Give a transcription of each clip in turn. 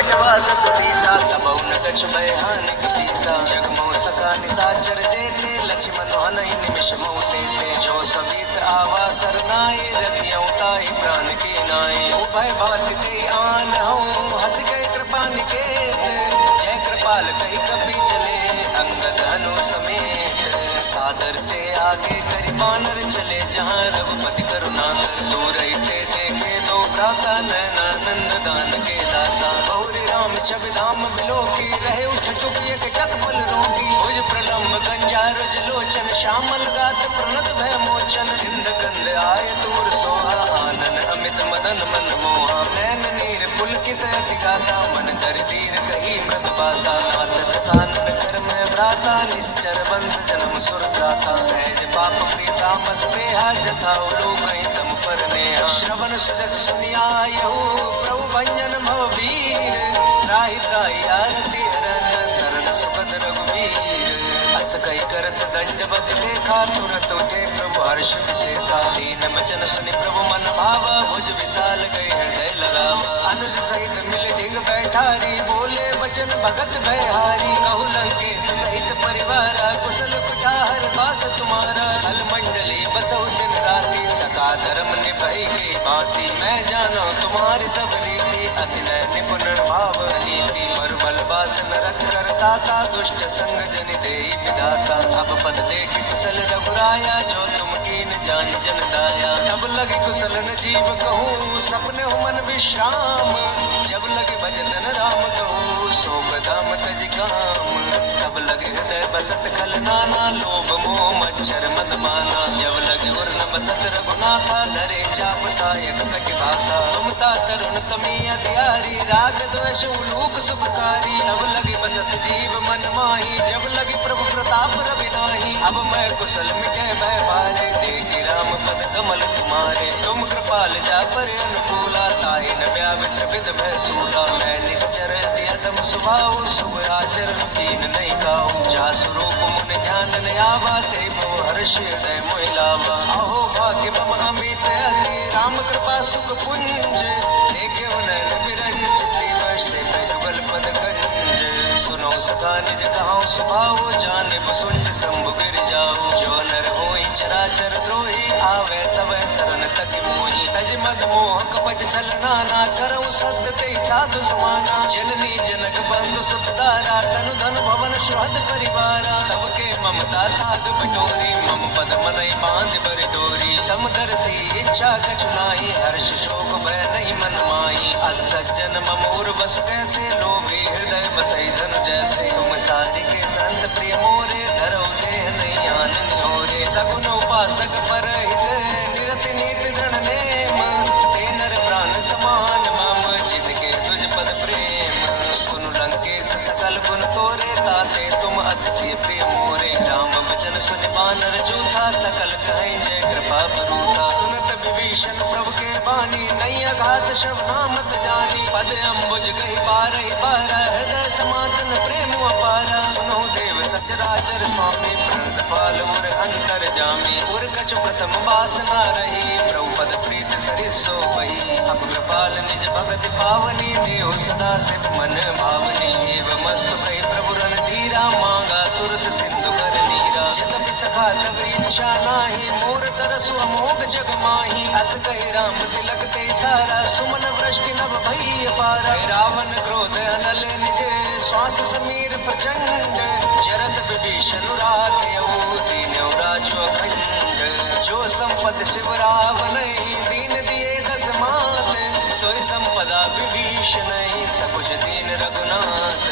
पटवा दस सीसा तबौ न कछु भय हानि पीसा जगमो सका निसाचर जेते लक्ष्मण हनहि निमिष मोते जो सबीत आवा सरनाए रखियौ ताई प्राण की नाई उभय भात ते आन हूँ हंस गए कृपा निकेत जय कृपाल कही कपि चले अंगद हनु समेत सादर ते आगे करि बानर चले जहाँ रघुपति करुणा कर दूर रहते देखे दो भ्राता नैनानंद दान के दाता बहुरी राम छवि धाम बिलो की रहे उठ चुप एक टक बल रोगी भुज प्रलम्ब गंजार जलोचन श्यामल गात प्रणत भय मोचन सिंध कंद आय दूर सोहा आनन अमित मदन मन मोहा नैन नीर पुलकित अति गाता मन धर धीर कही मृद बाता नाथ दसानन कर मैं भ्राता निश्चर वंश जन्म सुर त्राता सहज पाप प्रीतामस देहा जथा लोक तम पर नेहा श्रवण सुजस सुनियायहु प्रभु भंजन भव वीर त्राहि त्राहि आरती हरन सरन सुखद रघुवीर अस कही करत दंडवत देखा तुरत उठे प्रभु हर्ष विशेषा दीन वचन सुनि प्रभु मन भावा भुज विशाल गए हृदय लगावा अनुज सहित मिल ढिग बैठारी बोले वचन भगत भयहारी कहु लंकेश सहित परिवारा कुशल कुठार बास तुम्हारा हल मंडली बसौ दिन राति सका धर्म निभई के बाती मैं जानो तुम्हारी सब रीति अति नय निपुण भाव नीति मरुमल बासन रख कर ताता दुष्ट संग जन देई विधाता अब पद देखि कुशल रघुराया जो तुम कीन जान जन दाया तब लगे कुशल न जीव कहूँ सपने हो मन विश्राम जब लगे भजन राम कहूँ सोग दाम तज काम तब लगे हृदय बसत खल नाना लोभ मोह मच्छर मद माना जब लगे उर न बसत रघुनाथा धरे चाप सायक कटि भाता तुमता तरुण तमी अधियारी राग द्वेष उलूक सुखकारी तब लगे बसत जीव मन माही जब लगे प्रभु प्रताप रवि नाही अब मैं कुशल मिटे भय भारे देखी राम पद कमल तुम्हारे तुम कृपाल जा पर अनुकूला ताई न व्यावित्र विद भय सूला मैं निश्चर अति अदम स्वभाव शुभ आचरण कीन नहीं खाऊं जा स्वरूप मुन ध्यान न आवा ते मोह हर्ष हृदय मोहि लावा अहो भाग्य मम अमित अति राम कृपा सुख पुंज देखे नैन बिरंज शिव से जुगल पद कंज सुनो सका निज कहाऊं स्वभाव जाने बसुंड शंभु गिर जाओ जो नर होई चराचर द्रोही आवे सब शरण तक मोही तज मद मोह कपट छल नाना करऊं सत्य ते साधु समाना जननी जनक बंधु सुत दारा तनु धन भवन श्रहद परिवारा सबके ममता ताग बटोरी मम पद मनई बांध बर डोरी समदर्शी इच्छा कछु नाही हर्ष शोक भय नहीं मन माही असज्जन मम उर बस कैसे लोभी हृदय बसई धनु जैसे तुम साधि के संत प्रिय मोरे धरो देह नहीं आनंद होरे सगुन उपासक पर हित निरत नीत दृढ़ नेम ते नर प्राण समान मम जित के तुझ पद प्रेम सुनु लंकेश सकल गुण तोरे ताते तुम अतिशय प्रिय मोरे राम वचन सुन बानर जूथा सकल कहीं जय कृपा बरूथा सुनत विभीषण प्रभु के बानी नहीं अघात शव नामत जानी पद अम्बुज गही पारहि पारा हृदय समातन प्रेम अपारा सुनो देव सचराचर स्वामी प्रणत पाल उर अंतर जामी उर कछु प्रथम वासना रही प्रभु पद प्रीत सरिसो बही अब कृपाल निज भगत पावनी देव सदा सिव मन भावनी एवं मस्तु कही प्रभु रण धीरा मांगा तुरत सिंधु कर नीरा जतपि सखा तब इच्छा नाही मोर तरसु अमोघ जग माही अस कही राम तिलक ते सारा सुमन वृष्टि नभ भई अपारा रावण क्रोध अनल निजे श्वास समीर प्रचंड जरत विभीषण राघव दीनौ राजो अखंड जो संपत शिव रावण दीन दिए दस मात सोई संपदा विभीषण सकुच दीन रघुनाथ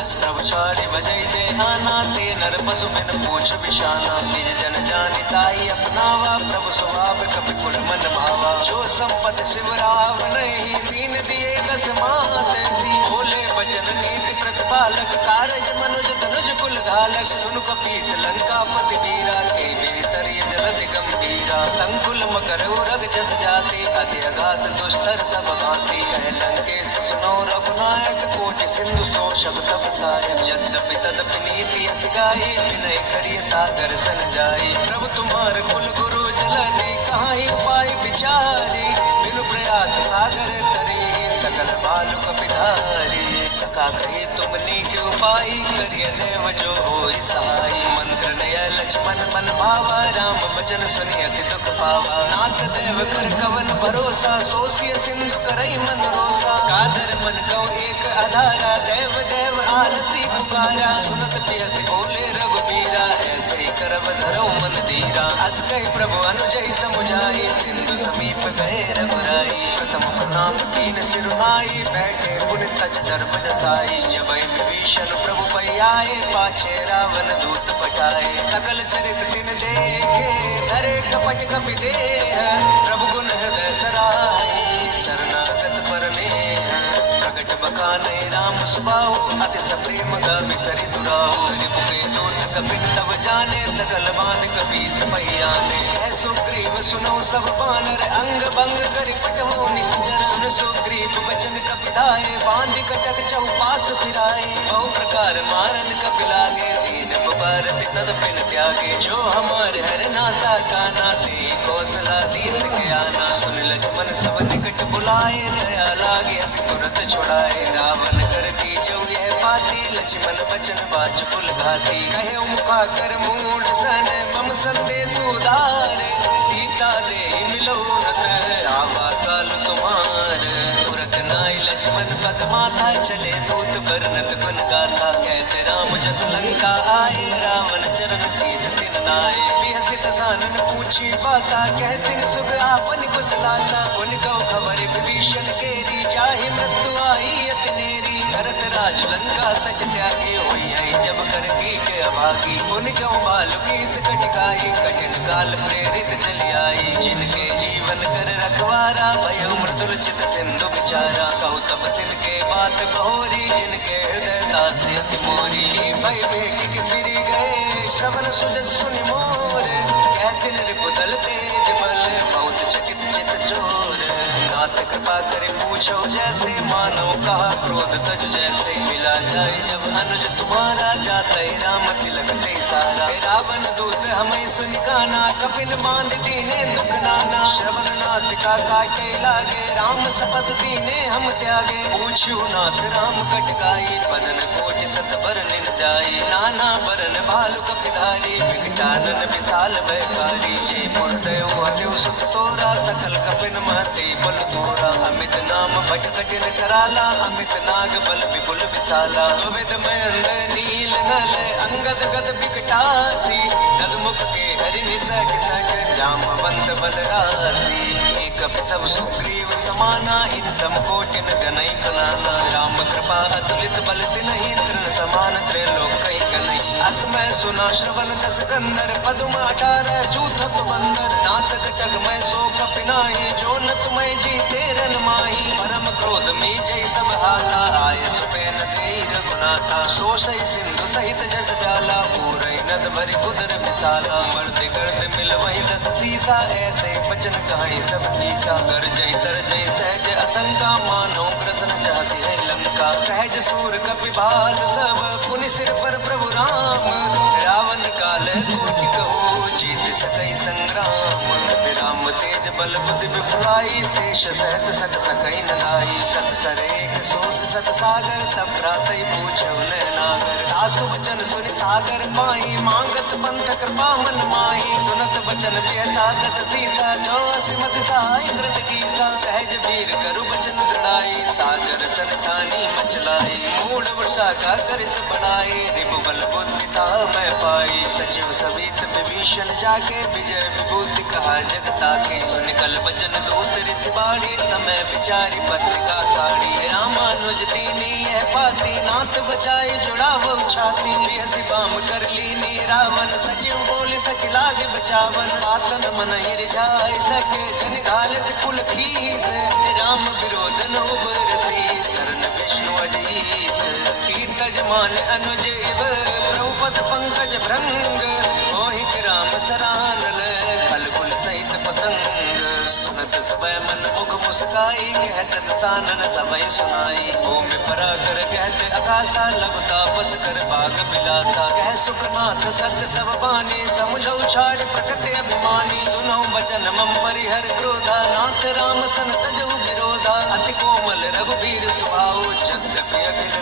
अस प्रभु छाड़ी बजई जय आना ते नर पशु बिन पूछ विशाना निज जन जानि ताई अपनावा प्रभु स्वभाव कपि कुल मन भावा जो संपत शिव रावण दीन दिए दस मात बोले वचन नीति प्रतिपालक कारज मनुज धनुज कुल घालक सुनु कपीस लंकापति वीरा के बेतरिय जलधि गंभीरा संकुल मकर उरग जस जाति अति अगाध दुष्टर सब भांति कह लंकेश सुनो रघुनायक कोटि सिंधु शोषक तप सायक यद्यपि तदपि नीति यस गाई विनय करिय सागर सन जाई प्रभु तुम्हार कुल गुरु जलधि कहाई उपाय विचारी बिनु प्रयास सागर तरी सकल बालुक पिधारी। सका कही तुमने के उपाय, करिय देव जो होई सहाय। मंत्र नय लक्ष्मण मन भावा, राम बचन सुनि अति दुख पावा। नाथ देव कर कवन भरोसा, सोसिय सिंधु करई मन रोसा। कादर मन कौ एक आधारा, देव देव आलसी पुकारा। सुनत पियसि बोले रघुबीरा, ऐसे ही करब धरौ मन धीरा। अस कहि प्रभु अनुजय समुझाई, सिंधु समीप गए रघुराई। प्रथम प्रणाम कीन सिरुनाई, बैठे पुनि तज दर्प जसाई। जबै विभीषण प्रभु पै आए, पाछे रावण दूत पठाए। सकल चरित तिन देखे, धरे कपट कपि देह। प्रभु गुण हृदय सराई, शरणागत पर नेह। प्रगट बखाने राम सुबाहु, अति सप्रेम गावि सरि दुराहु। रिपुके दूत कपिन तब जाने, सकल बांध कपीस पहियाने। कह सुग्रीव सुनो सब बानर, अंग भंग करि पटवो निश्चर। सुन सुग्रीव बचन कपिताए, बांधि कटक चौपास फिराए। बहु प्रकार मारन कपि लागे, दीन पुकारति तदपिन त्यागे। जो हमारे हर नासा काना, तेहि कौशलाधीश के आना। सुन लक्ष्मण सब निकट बुलाए, दया लागे हसि तुरत छुड़ाए। रावण कर दीजौ यह बाती, लक्ष्मण बचन बाचुकुल घाती। कहे मुखा कर मूढ़ सन, मम संदेश उदारे। सीता दे मिलो न तह, आवा काल तुम्हार। तुरत नाई लक्ष्मण पद माथा, चले दूत बरनत गुण गाथा। कहते राम जस लंका आए, रावण चरण शीस तिन नाए। बिहसित सानन पूछी बाता, कह सिन सुख आपन कुशलाता। पुन कौ खबर विभीषण केरी, जाहि मृत्यु आई अति नेरी। भरत राज लंका सज त्यागी, होई है जब कर के अभागी। पुन क्यों बालुकी सकट गाई, कठिन काल प्रेरित चली आई। जिनके जीवन कर रखवारा, भयो मृदुल चित सिंधु विचारा। कहु तब सिन के बात बहोरी, जिनके हृदय दासी अति मोरी। की भई बेटी के फिरी गए, श्रवण सुजस सुनि मोर। कैसिन रिपुदल तेज बल, बहुत चकित चित चोर। नाथ कृपा करे पूछो जैसे, मानो कहा क्रोध तज जैसे। मिला जाए जब अनुज तुम्हारा, जाते राम तिलक ते सारा। रावण दूत हमें सुन काना, कपिन बांध दीने दुख नाना। श्रवण नासिका काटे लागे, राम शपथ दीने हम त्यागे। पूछ्यू नाथ राम कटकाई, बदन कोटि सत बरन जाई। नाना बरन भालु कपिधारी, विकटानन विशाल भयकारी। जे पुरदयो अत्यु सुख तोरा, सकल कपिन महते बल तोरा। अमित नाम भट कठिन कराला, अमित नाग बल विपुल विशाला। विविध मयंग नील नल, अंगद गद विकटासी। गदमुख के हरि निसट सट, जामवंत बलरासी। एक सब सुग्रीव समाना, इन सम कोटिन गनई कनाना। राम कृपा अतुलित बल तिनहि, तृण समान त्रैलोक कहि कनई। असमय सुना श्रवण दस गंधर, पदुम 18 जूथप बंदर। नाथ कटक मैं सो कपिनाही, जो न तुम्हें जीते रन माही। परम क्रोध में जय सब हाला, आय सुबेन देई रघुनाथा। सो सही सिंधु सहित जस जाला, पूरई नद भरि कुदर विशाला। मर्द गर्द मिल वही 10 सीसा, ऐसे बचन कहाई सब कीसा। गरजई तरजई सहज असंका, मानो प्रसन्न चाहती है लंका। सहज सूर कपि भालु सब, पुनि सिर पर प्रभु राम। रावण काल कोटि कहो, जीत सकई संग्राम। राम तेज बल बुद्धि विपुलाई, शेष सहत सक सकई न लाई। सत सर एक सोस सत सागर, तब भ्रातई पूछौ नागर। आसु बचन सुनि सागर पाई, मांगत पंथ कृपा मन माही। सुनत बचन बिहसा दस सीसा, जो असिमत सहाय कृत कीसा। सहज वीर करु बचन दृढ़ाई, सागर सन ठानी मचलाई। मूढ़ वर्षा का करिस बढ़ाई, रिपु बल बुद्धि था मैं पाई। सचिव सवित विभीषण जाके, विजय विभूति कहा जगता के। सुनिकल बचन दूत ऋषि बाड़ी, समय विचारी पत्रिका काढ़ी। रामानुज दीनी यह पाती, नाथ बचाई जुड़ावो छाती। हसी बाम कर लीनी रावण, सचिव बोल सके लागे बचावन। पातन मन ही रिझाए सके, जन घाल से कुल खीस। राम विरोध न उबरसी, शरण विष्णु अजीस। कीर्तज मान अनुज इव, प्रभुपद पंकज भृंग। मोहित राम सरानल, खल कुल सहित पतंग। सुनत सबय मन मुख मुस्काई, कहत दसानन समय सुनाई। ओम पराकर कहते अकासा, लघु तापस कर भाग बिलासा। कह सुखनाथ सत्य सब बानी, समुझौ छाड़ प्रकृति अभिमानी। सुनौ बचन मम परिहर क्रोधा, नाथ राम सन तजौ विरोधा। अति कोमल रघुबीर सुभाऊ, जद्यपि अखिल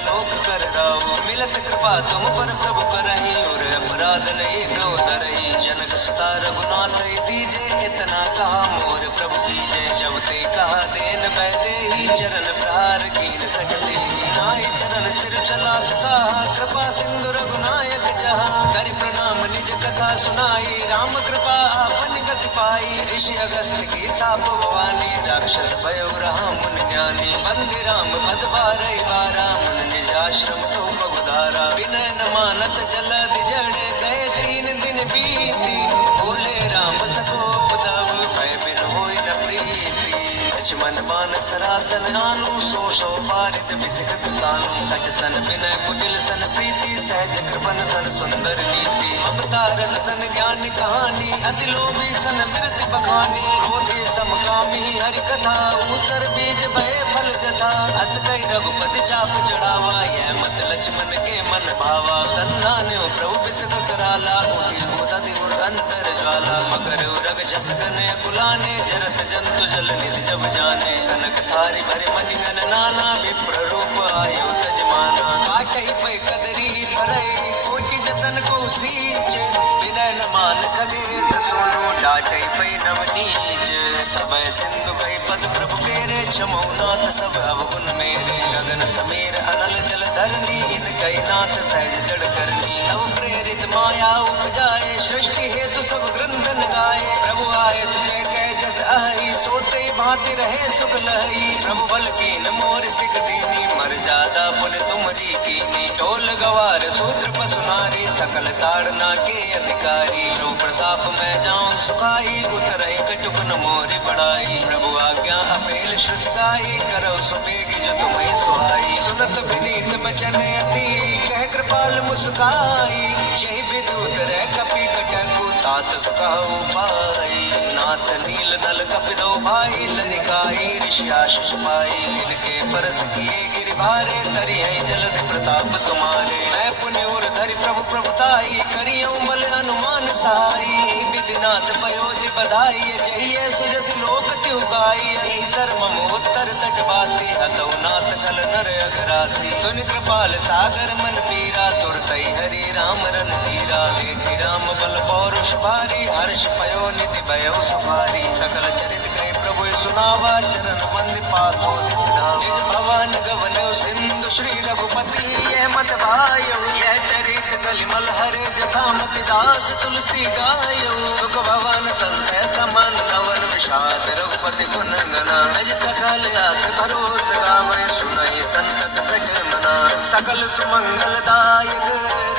कृपा तुम पर प्रभु करही, और अपराध नहीं कहो धरही। जनक सुता रघुनाथ दीजे, इतना कहा मोर प्रभु कीजे। जब ते कहा देन बैदे ही, चरण प्रहार कीन सकते। नाई चरण सिर चला सुता, कृपा सिंधु रघुनायक जहाँ। कर प्रणाम निज कथा सुनाई, राम कृपा आपन गति पाई। ऋषि अगस्त की साप भवानी, राक्षस भयो राम मुनि ज्ञानी। बंदे राम पद बारहि बारा, मुन निज आश्रम तो बहुधारा। विनय न मानत जलधि जड़े, गए 3 दिन बीती। बोले राम सकोप तब, भय बिन होई न प्रीति। लक्ष्मण बान सरासन आनु, सो पारित बिसकत सानु। सच सन विनय कुटिल सन प्रीति, सहज कृपन सन सुंदर नीति। ममता रथ सन ज्ञान कहानी, अति लोभी सन बिरति बखानी। क्रोधे समकामी हरि कथा, ऊसर बीज भय फल जथा। अस कई रघुपति चाप चढ़ावा, यह मत लक्ष्मण के मन भावा। संधान्यो प्रभु बिसक कराला, उठी होता उर अंतर ज्वाला। मकर उरग जस कन्हैया कुलाने, जरत जंतु जल निधि जब जाने। कनक थारी भरे मणिगण नाना, विप्र रूप आयो तजमाना। काटहि पै कदरी भरई, कोटि जतन को सींच। विनय न मान खगेश सोनो, डाटहि पै नव नीच। सबय सिंधु कहि पद प्रभु केरे, क्षमौ नाथ सब अवगुण मेरे। गगन समीर अनल जल धरनी, इनकहि नाथ सहज जड़ करनी। तब प्रेरित माया उपजाए, सृष्टि हेतु सब ग्रंथन गाए। प्रभु आए सुजय कह जस आई, सोते भांति रहे सुख लही। प्रभु बल कीन मोर सिख दीनी, मर जादा पुन तुमरी कीनी। ढोल गवार सूत्र पशु नारी, सकल ताड़ना के अधिकारी। जो प्रताप मैं जाऊं सुखाई, उतरई कटुक न मोरी बढ़ाई। प्रभु आज्ञा अपेल श्रुत गाई, करौ सुबेग जो तुम्हें सुहाई। सुनत विनीत बचन अति, कह कृपाल मुस्काई। जय विदूत रे कपि कटकु, तात सुखाऊ पाई। नाथ नील नल कपिदो भाई, लनिकाई ऋषि आशीष पाई। इनके परस किए गिरि भारे, तरि है जलधि प्रताप तुम्हारे। मैं पुण्य और धरि प्रभु प्रभुताई, करियौ बल अनुमान सहाई। विधिनाथ पयोधि बधाई, जहिये सुजस लोक तिहु गाई। ईसर मम उत्तर तटवासी, हतौ नाथ खल नर अघरासी। सुन कृपाल सागर मन पीरा, तुरतै हरि राम रन धीरा। देखि राम बल पौरुष भारी, हर्ष पयो निधि भयो सुभारी। सकल चरित गए प्रभु सुनावा, चरण बंद पातो दिस धावा। निज भवन गवनौ सिंधु श्री रघुपति, ये मत भायो। यह चरित कलिमल हरे, जथा मति दास तुलसी गायो। सुख भवन संशय समन, कवन विषाद रघुपति गुण गना। निज सकल आस भरोस गावै, सुनहि संतत सकल मना। सकल सुमंगल दायक,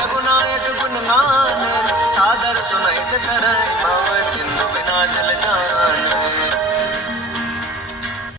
रघुनायक गुण गान। सादर सुनहित करहि